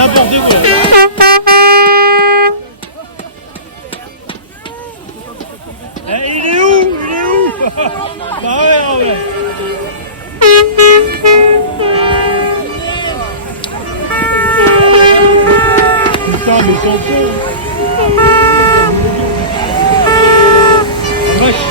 n'importe quoi. Il est où? Il est où? Bah ouais. Putain, mais ils sont cons. Vache.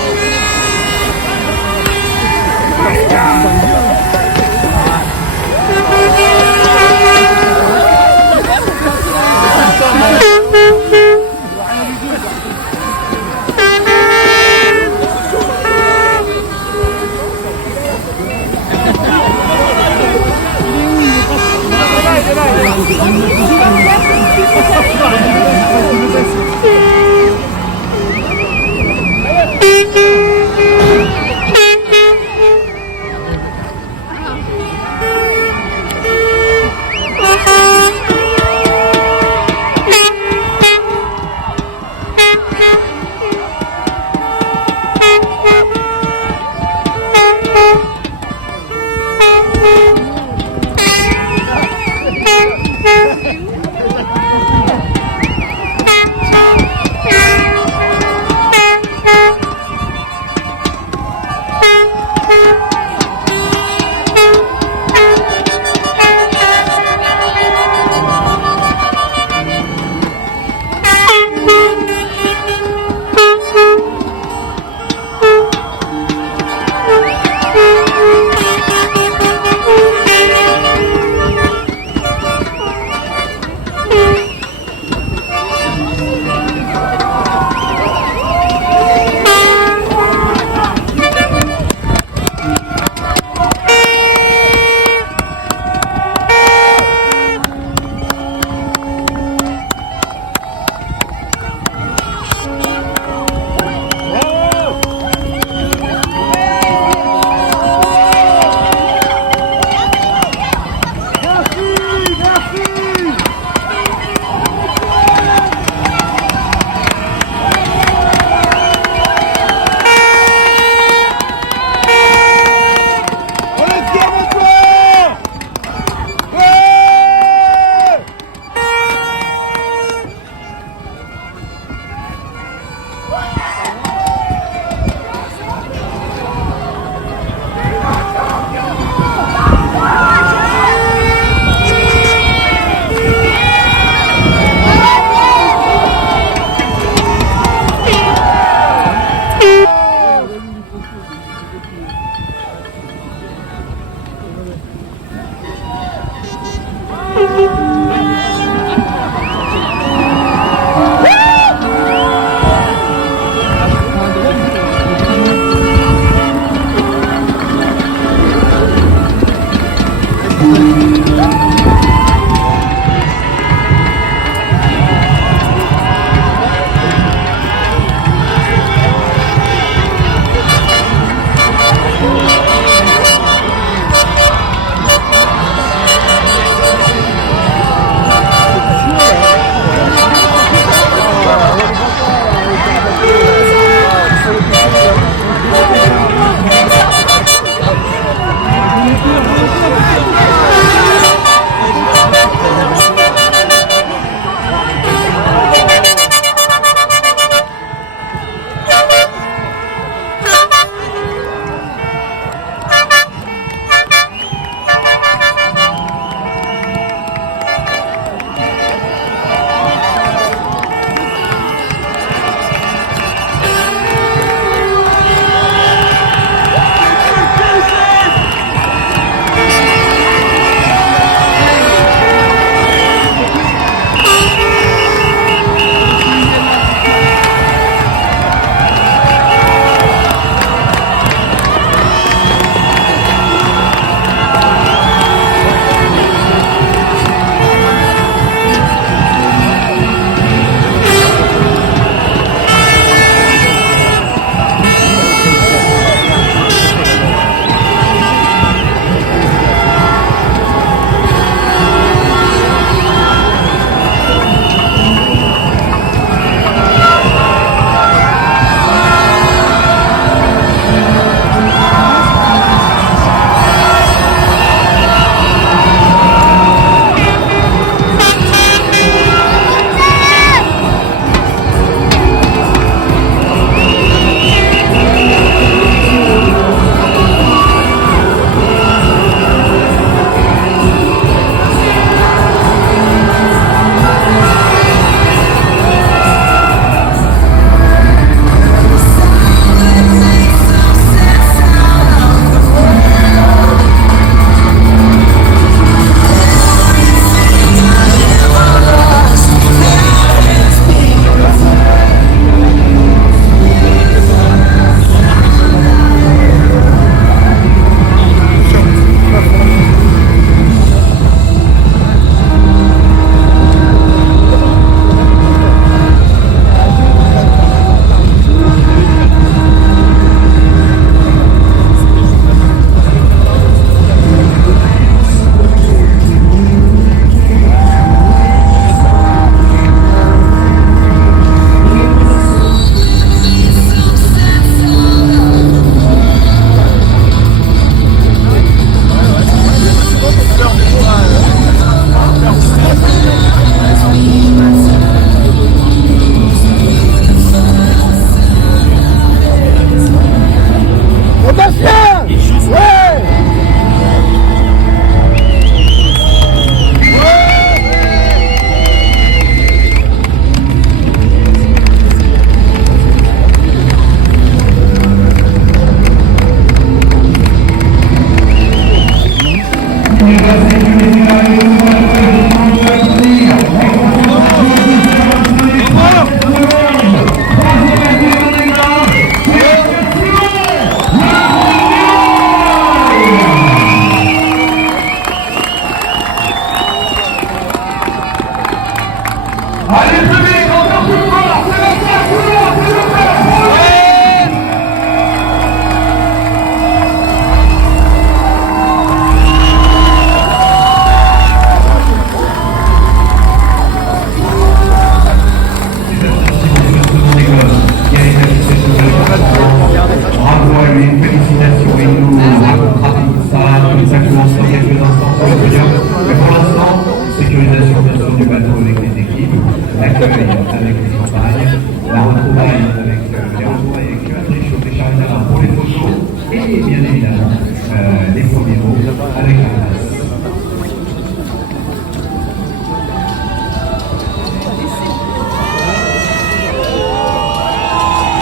avec la place.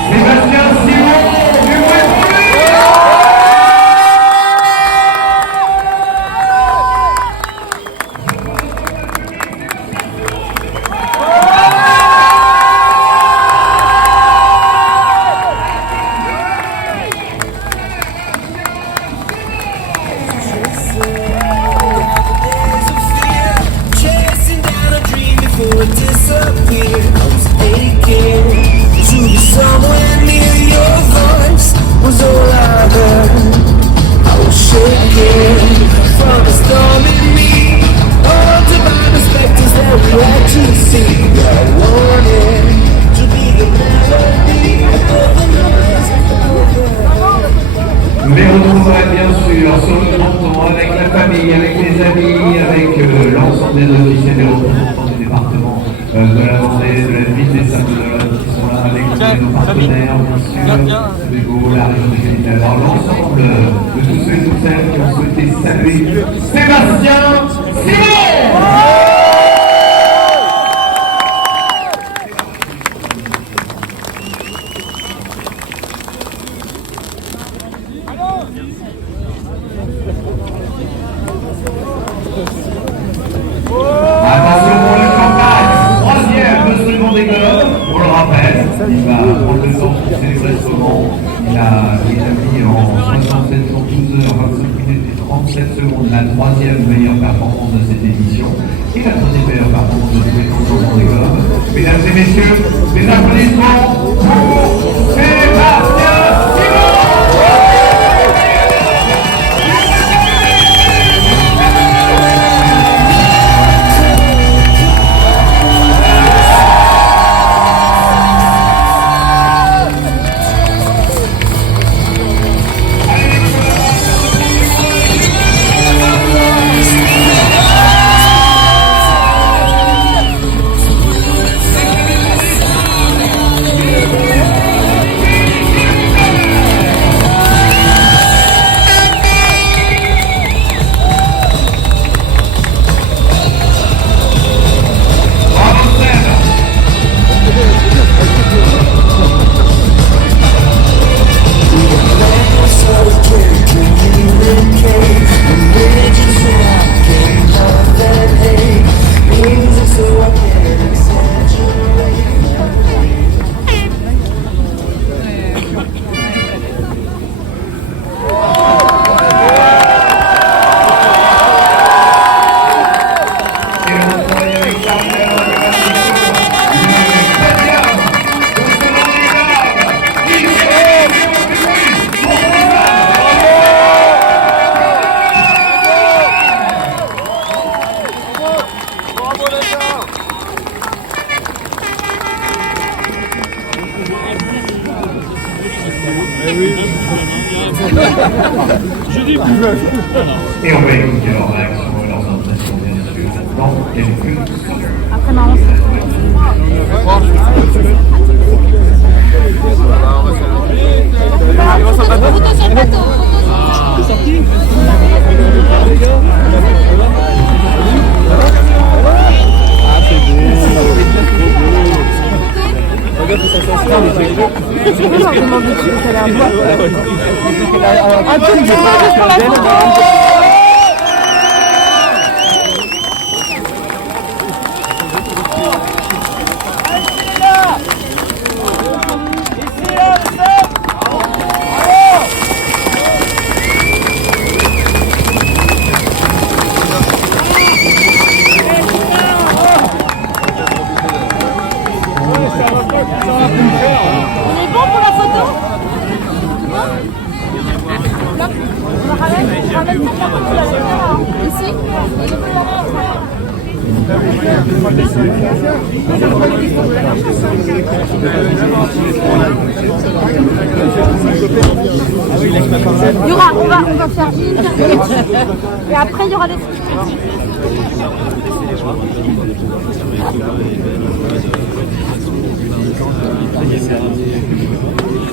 Sébastien Simon du Mais on retrouverait bien sûr sur le canton, avec la famille, avec les amis, avec l'ensemble des officiers, des représentants du département de la Vendée, de la ville des Sables-d'Olonne qui sont là, avec nos partenaires, bien sûr, Bégo, la région de Qualité, alors l'ensemble de tous ceux et toutes celles qui ont souhaité saluer Sébastien Simon. Attention pour le campagne, troisième de ce Vendée Globe, on le rappelle, il va prendre le temps pour célébrer ce moment. Il a établi en 67 jours, 12 heures, 25 minutes et 37 secondes la troisième meilleure performance de cette édition et la troisième meilleure performance de tous les concours Vendée Globe. Mesdames et messieurs, des applaudissements pour Sébastien Simon. Et on va écouter leurs réactions et leurs impressions, bien sûr, dans quelques secondes. Après marrant. Photo sur le bateau. C'est sorti. Ah, c'est beau. Regarde que ça s'inspire. Un peu de temps pour la photo. On est bon pour la photo? On ramène la photo ici. Il y aura, on va faire une interview. Et après il y aura des photos.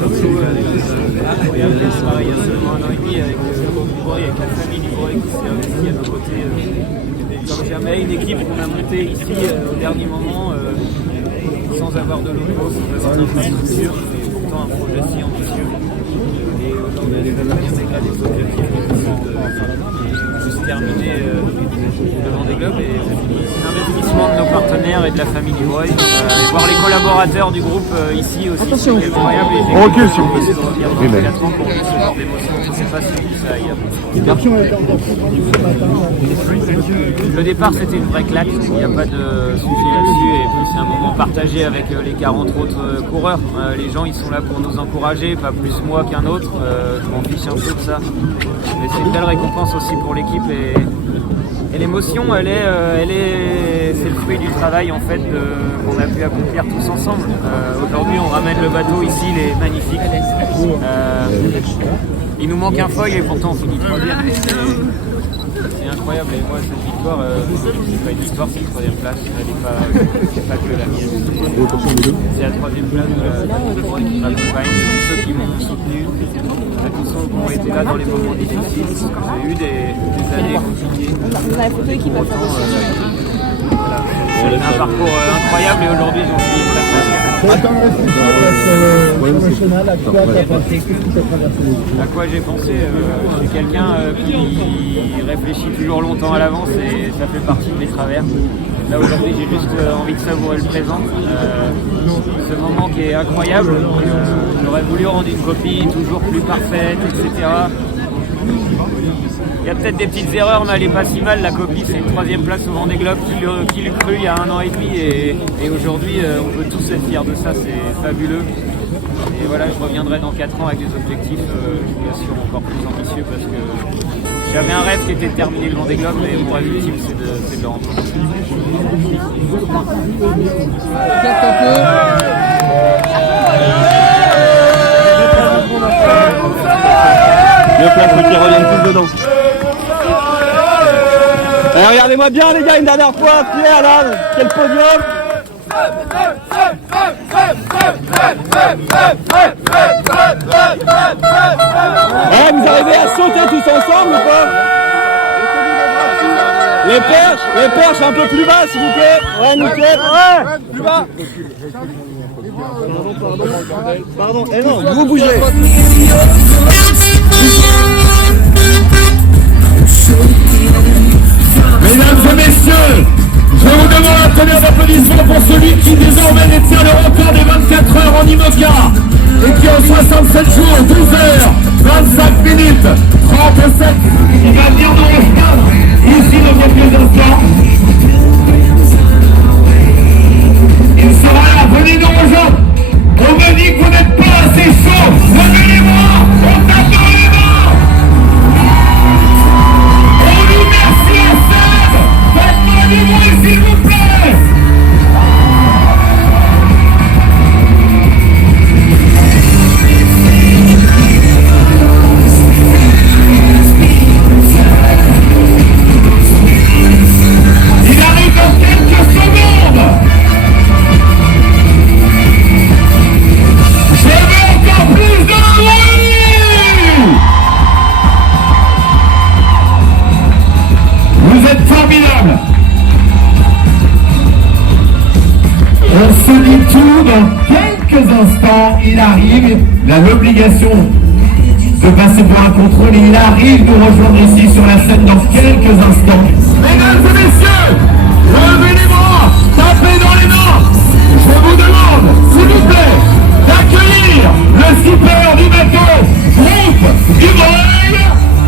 incroyable. Pareil, il y a seulement 1 an et demi avec avec la famille Dubreuil qui s'est investie à nos côtés. Comme jamais, une équipe qu'on a montée ici au dernier moment sans avoir de locaux, sans avoir d'infrastructure, mais pourtant un projet si ambitieux. Et aujourd'hui, on a des objectifs qui sont juste terminés devant des globes. Et c'est l'investissement de nos partenaires et de la famille Dubreuil. Et voir les collaborateurs du groupe ici aussi, c'est incroyable. Et recule, s'il vous plaît. Oui, mais pour ce genre d'émotion, je ne sais pas si on dit ça ailleurs. Le départ, c'était une vraie claque, il n'y a pas de sujet là-dessus, et puis c'est un moment partagé avec les 40 autres coureurs. Les gens, ils sont là pour nous encourager, pas plus moi qu'un autre, je m'en fiche un peu de ça. Mais c'est une belle récompense aussi pour l'équipe, et l'émotion, c'est le fruit du travail en fait qu'on a pu accomplir tous ensemble. Aujourd'hui, on ramène le bateau ici, il est magnifique. Il nous manque un feuille et pourtant on finit 3e. C'est incroyable, et moi cette victoire, c'est pas une victoire, c'est une 3e place, elle n'est pas que la mienne. C'est la 3e place de la qui m'accompagne, de tous ceux qui m'ont soutenu, de tous ceux qui ont été là dans les moments difficiles. J'ai eu des années compliquées. C'est un parcours incroyable, et aujourd'hui j'en suis très fier. À quoi j'ai pensé, je suis quelqu'un qui réfléchit toujours longtemps à l'avance, et ça fait partie de mes travers. Là aujourd'hui j'ai juste envie de savourer le présent, ce moment qui est incroyable. J'aurais voulu rendre une copie toujours plus parfaite, etc. Il y a peut-être des petites erreurs, mais elle n'est pas si mal. La copie, c'est une 3e place au Vendée Globe. Qui l'eût cru il y a 1 an et demi, et aujourd'hui on peut tous être fiers de ça, c'est fabuleux. Et voilà, je reviendrai dans 4 ans avec des objectifs, bien sûr, encore plus ambitieux, parce que j'avais un rêve qui était de terminer le Vendée Globe, mais mon rêve ultime, c'est de le rentrer. Le place qui reviennent tous dedans. Allez, regardez-moi bien les gars, une dernière fois, Pierre là, quel podium. Ouais, vous arrivez à sauter tous ensemble ou pas? Les perches un peu plus bas s'il vous plaît. Ouais, nickel. Ouais, plus bas. Pardon, eh non, vous bougez. Mesdames et messieurs, je vous demande un tonnerre d'applaudissements pour celui qui désormais détient le record des 24 heures en IMOCA et qui en 67 jours, 12 heures, 25 minutes, 37, il va venir nous rejoindre ici dans quelques instants. Il sera là, venez nous rejoindre. On me dit que vous n'êtes pas assez chaud, levez les bras, on tape dans les mains. On dit merci à Seb. Faites-moi du bruit s'il vous plaît. Il arrive dans quelques secondes. Je veux encore plus de bruit. Vous êtes formidables. On se dit tout dans quelques instants. Il arrive. Il a l'obligation de passer pour un contrôle. Il arrive nous rejoindre ici sur la scène dans quelques instants. Mesdames et messieurs, levez les bras, tapez dans les mains. Je vous demande, s'il vous plaît, d'accueillir le skipper du bateau, Groupe Dubreuil,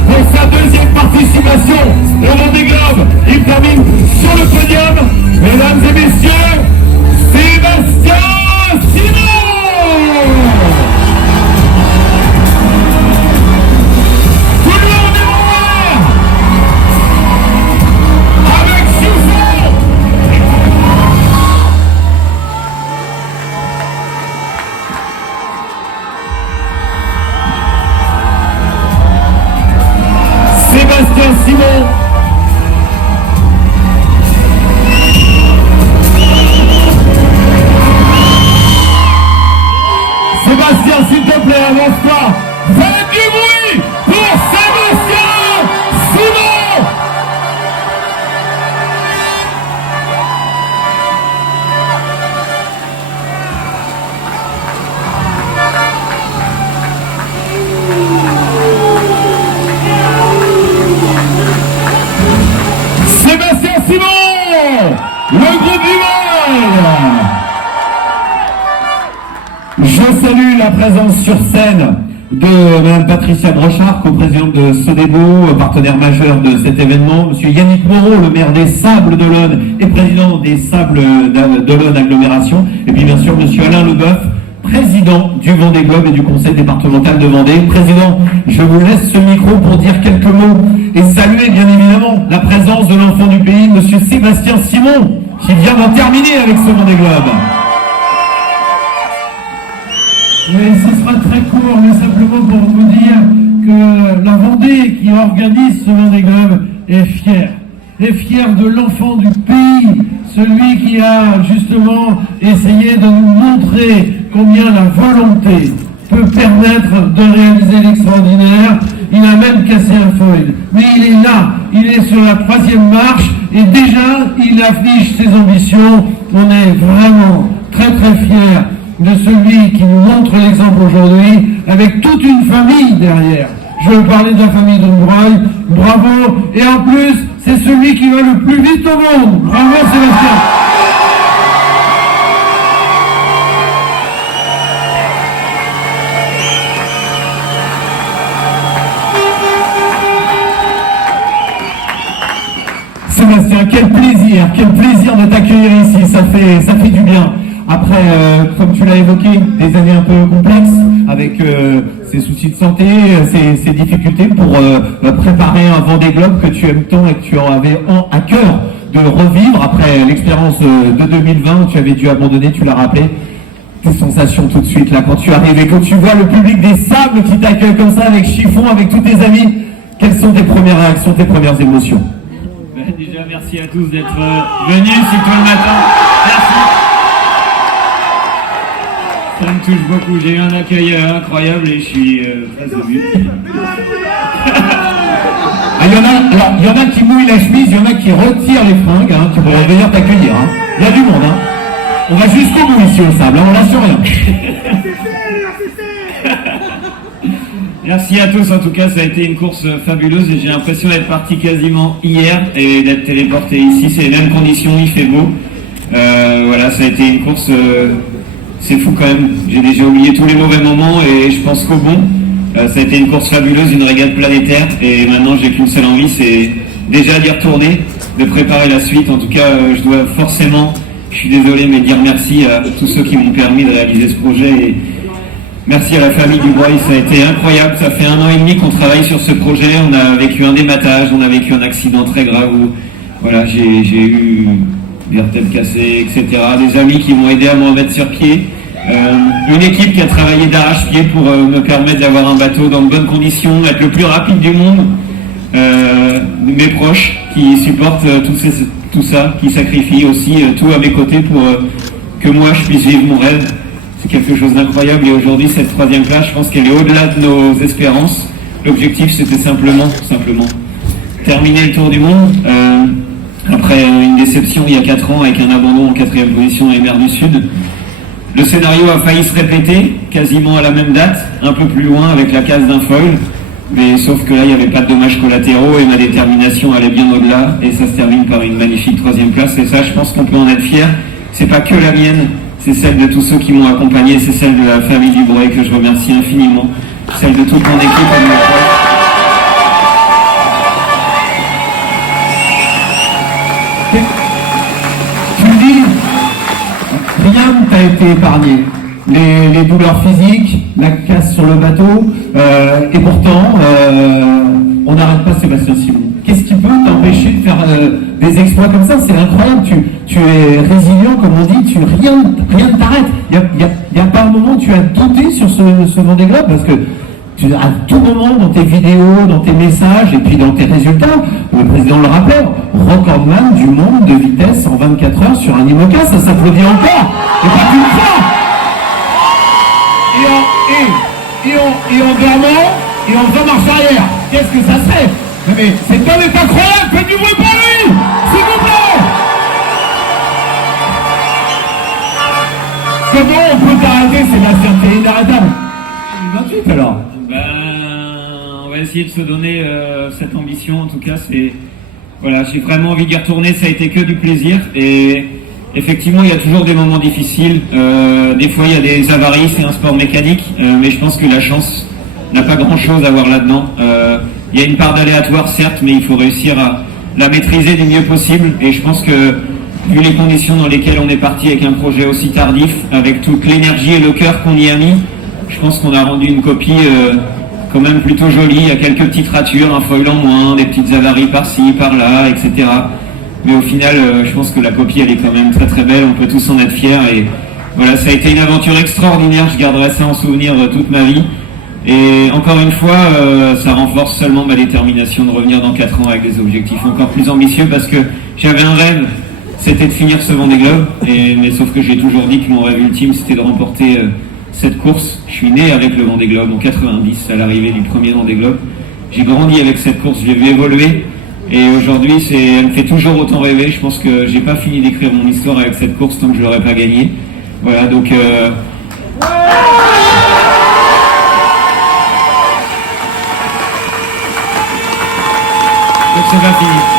pour sa 2e participation au Vendée Globe. Il termine sur le podium. Mesdames et messieurs, Sébastien Simon. Tout le monde est en l'air. Avec Chiffon. Sébastien Simon. Sébastien, s'il te plaît. Je salue la présence sur scène de Mme Patricia Brochard, co-présidente de Sodebo, partenaire majeur de cet événement, Monsieur Yannick Moreau, le maire des Sables d'Olonne et président des Sables d'Olonne Agglomération, et puis bien sûr Monsieur Alain Leboeuf, président du Vendée Globe et du conseil départemental de Vendée. Président, je vous laisse ce micro pour dire quelques mots et saluer bien évidemment la présence de l'enfant du pays, Monsieur Sébastien Simon, qui vient d'en terminer avec ce Vendée Globe. Oui, ce sera très court, mais simplement pour vous dire que la Vendée qui organise ce Vendée Globe est fière de l'enfant du pays, celui qui a justement essayé de nous montrer combien la volonté peut permettre de réaliser l'extraordinaire. Il a même cassé un foil, mais il est là, il est sur la 3e marche et déjà il affiche ses ambitions. On est vraiment très fiers de celui qui nous montre l'exemple aujourd'hui, avec toute une famille derrière. Je veux parler de la famille de Breuil, bravo, et en plus, c'est celui qui va le plus vite au monde. Bravo Sébastien. Sébastien, quel plaisir de t'accueillir ici, ça fait du bien. Après, comme tu l'as évoqué, des années un peu complexes, avec ces soucis de santé, ces difficultés pour préparer un Vendée Globe que tu aimes tant et que tu avais à cœur de revivre après l'expérience de 2020 où tu avais dû abandonner, tu l'as rappelé. Tes sensations tout de suite là, quand tu arrives et quand tu vois le public des Sables qui t'accueille comme ça avec chiffon, avec tous tes amis, quelles sont tes premières réactions, tes premières émotions? Déjà, merci à tous d'être venus si tôt le matin. Merci. Ça me touche beaucoup. J'ai eu un accueil incroyable et je suis très ému. Il y en a qui mouillent la chemise, il y en a qui retirent les fringues, hein, qui pourraient venir t'accueillir. Hein. Il y a du monde. Hein. On va jusqu'au bout ici au Sable, hein, on lâche rien. Merci à tous, en tout cas ça a été une course fabuleuse et j'ai l'impression d'être parti quasiment hier et d'être téléporté ici, c'est les mêmes conditions, il fait beau. Voilà, ça a été une course, c'est fou quand même, j'ai déjà oublié tous les mauvais moments et je pense qu'au bon, ça a été une course fabuleuse, une régate planétaire et maintenant j'ai qu'une seule envie, c'est déjà d'y retourner, de préparer la suite. En tout cas, je dois forcément, je suis désolé, mais dire merci à tous ceux qui m'ont permis de réaliser ce projet et merci à la famille Dubreuil, ça a été incroyable, ça fait 1 an et demi qu'on travaille sur ce projet, on a vécu un dématage, on a vécu un accident très grave où voilà, j'ai eu des têtes cassées, etc. Des amis qui m'ont aidé à me remettre sur pied, une équipe qui a travaillé d'arrache-pied pour me permettre d'avoir un bateau dans de bonnes conditions, être le plus rapide du monde, mes proches qui supportent tout ça, qui sacrifient aussi tout à mes côtés pour que moi je puisse vivre mon rêve. C'est quelque chose d'incroyable et aujourd'hui cette 3e place, je pense qu'elle est au-delà de nos espérances. L'objectif c'était simplement terminer le tour du monde. Après une déception il y a 4 ans avec un abandon en 4e position et mer du Sud. Le scénario a failli se répéter, quasiment à la même date, un peu plus loin avec la casse d'un foil. Mais sauf que là il n'y avait pas de dommages collatéraux et ma détermination allait bien au-delà et ça se termine par une magnifique 3e place et ça je pense qu'on peut en être fier. C'est pas que la mienne, c'est celle de tous ceux qui m'ont accompagné, c'est celle de la famille Dubreuil que je remercie infiniment, celle de toute mon équipe à moi. Tu me dis, rien ne t'a été épargné. Les douleurs physiques, la casse sur le bateau, et pourtant, on n'arrête pas Sébastien Simon. Qu'est-ce qui peut t'empêcher de faire des exploits comme ça? C'est incroyable, tu es résilient, comme on dit, rien ne t'arrête. Il n'y a pas un moment où tu as douté sur ce Vendée Globe, parce que à tout moment, dans tes vidéos, dans tes messages, et puis dans tes résultats, le président le rappelle, recordman du monde de vitesse en 24 heures sur un IMOCA, ça s'applaudit encore, et pas qu'une fois. Et en dormant, et en faisant marche arrière, qu'est-ce que ça serait? Mais cet homme est incroyable, faites du bruit pour lui, s'il vous plaît. Comment on peut t'arrêter, Sébastien? C'est inarrêtable. 28 alors. On va essayer de se donner cette ambition. En tout cas, c'est voilà, j'ai vraiment envie d'y retourner. Ça a été que du plaisir et effectivement, il y a toujours des moments difficiles. Des fois, il y a des avaries, c'est un sport mécanique, mais je pense que la chance n'a pas grand-chose à voir là-dedans. Il y a une part d'aléatoire, certes, mais il faut réussir à la maîtriser du mieux possible. Et je pense que, vu les conditions dans lesquelles on est parti avec un projet aussi tardif, avec toute l'énergie et le cœur qu'on y a mis, je pense qu'on a rendu une copie quand même plutôt jolie. Il y a quelques petites ratures, un foil en moins, des petites avaries par-ci, par-là, etc. Mais au final, je pense que la copie, elle est quand même très très belle, on peut tous en être fiers. Et voilà, ça a été une aventure extraordinaire, je garderai ça en souvenir toute ma vie. Et encore une fois, ça renforce seulement ma détermination de revenir dans 4 ans avec des objectifs encore plus ambitieux, parce que j'avais un rêve, c'était de finir ce Vendée Globe, mais sauf que j'ai toujours dit que mon rêve ultime, c'était de remporter cette course. Je suis né avec le Vendée Globe en 90, à l'arrivée du premier Vendée Globe. J'ai grandi avec cette course, je l'ai vu évoluer. Et aujourd'hui, elle me fait toujours autant rêver. Je pense que j'ai pas fini d'écrire mon histoire avec cette course tant que je l'aurais pas gagnée. Voilà, donc c'est pas fini.